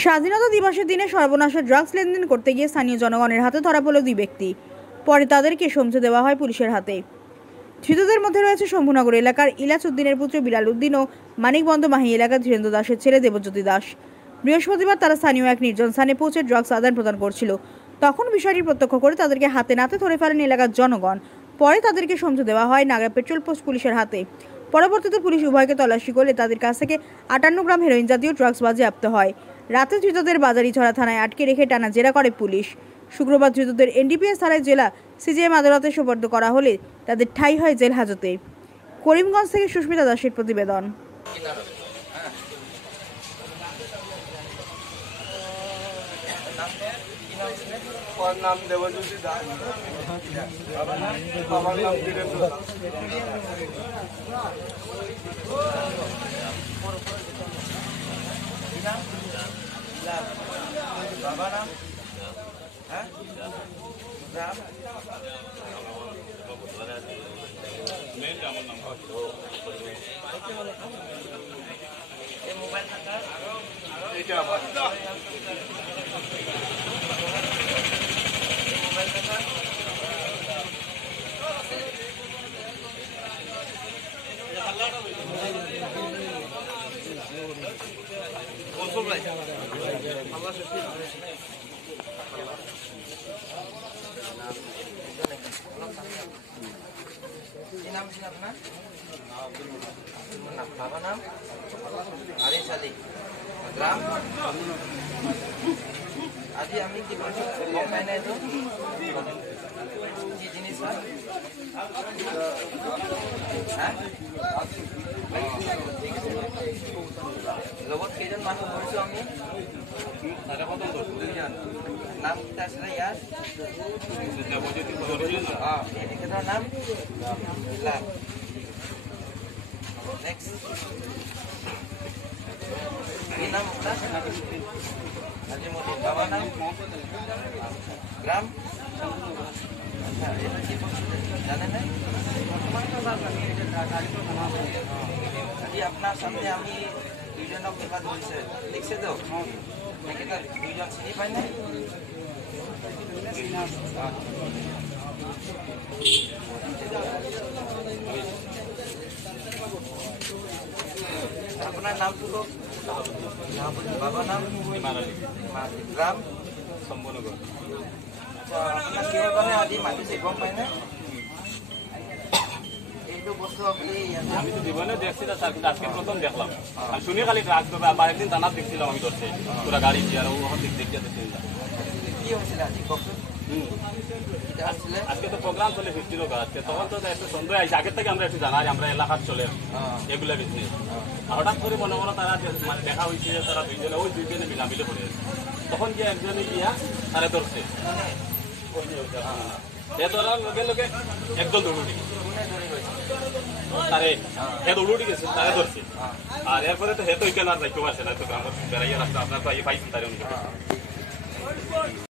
স্বাধীনতা দিবসের দিনে সর্বনাশা ড্রাগস লেনদেন করতে গিয়ে স্থানীয় জনগণের হাতে ধরা পড়ল দুই ব্যক্তি। পরে তাদেরকে সমঝে দেওয়া হয় পুলিশের হাতে। ধৃতদের মধ্যে রয়েছে শম্ভুনগর এলাকার ইলাচ উদ্দিনের পুত্র বিলাল উদ্দিন ও মানিকবন্ধ মাহি এলাকার ধীরেন্দ্র দাসের ছেলে দেবজ্যোতি দাস। বৃহস্পতিবার তারা স্থানীয় এক নির্জন স্থানে পৌঁছে ড্রাগস আদান প্রদান করছিল। তখন বিষয়টি প্রত্যক্ষ করে তাদেরকে হাতে নাতে ধরে ফেলেন এলাকার জনগণ। পরে তাদেরকে সমঝে দেওয়া হয় নাগরা পেট্রোল পোস্ট পুলিশের হাতে। পরবর্তীতে পুলিশ উভয়কে তল্লাশি করলে তাদের কাছ থেকে 58 গ্রাম হেরোইন জাতীয় ড্রাগস বাজেয়াপ্ত হয়। রাতে ধৃতদের বাজারিছড়া থানায় আটকে রেখে টানা জেরা করে পুলিশ। শুক্রবার ধৃতদের এনডিপিএস থানায় জেলা সিজিএম আদালতে সোপর্দ করা হলে তাদের ঠাঁই হয় জেল হাজতে। করিমগঞ্জ থেকে সুস্মিতা দাসের প্রতিবেদন। নাম দেবজ্যোতি দাস, বাবার নাম ধীরেন্দ্র দাস। বাবা নাম মোবাইল এটা নাম ছিল আপনার বাবা নাম আরে সালি গ্রাম আজি আমি কি বলছি গম পাই নাই তো কি জিনিস হ্যাঁ লগত কেইজন মানুহ ধৰিছো আমি দুইজন নাম কিটা আছিলে ইয়াৰ এখেতৰ নাম নেক্সট কি নাম আপনার আজিমতি বাবার নাম গ্রাম আচ্ছা এটা কি জানে না আজি আপনার সামনে আমি দুইজনক কিবা ধৰিছে লিখছে তো একেটা দুইজন চিনি পাই নাই আপনাৰ নাম তো বাবা নাম গ্ৰাম শম্ভুনগৰ। আচ্ছা আপনাৰ কিহৰ কাৰণে আজি মাতিছে গম পাই না এইটো বস্তু আপনি আমি তো জীবনে দেখছি না স্যার, আজকে প্রথম দেখলাম আর শুনি খালি ট্রাক করবে। আর একদিন থানাত দেখছিলাম আমি ধরছে পুরা গাড়ি দিয়ে আর ও দেখিয়ে দেখছিলাম। কি হয়েছিল আজি কখন আজকে তো প্রোগ্রাম চলে 50 আজকে, তখন তো একটু সন্দেহ আছে আগের থেকে আমরা একটু জানাই আমরা এলাকার চলে এগুলা বিজনেস। হঠাৎ করে মনে মনে তারা মানে দেখা হয়েছে তারা দুইজনে ওই দুইজনে মিলামিলে পড়ে তখন যে একজনে গিয়া তারা ধরছে ধরার লগে লগে একদম দৌড়ুটি তারে হে দৌড়ুটি গেছে তারে ধরছে। আর এরপরে তো হে তো ইকেন আর যাইতে পারছে না, তো গ্রামের বেড়াইয়া রাস্তা আপনার তো এই পাইছেন তারে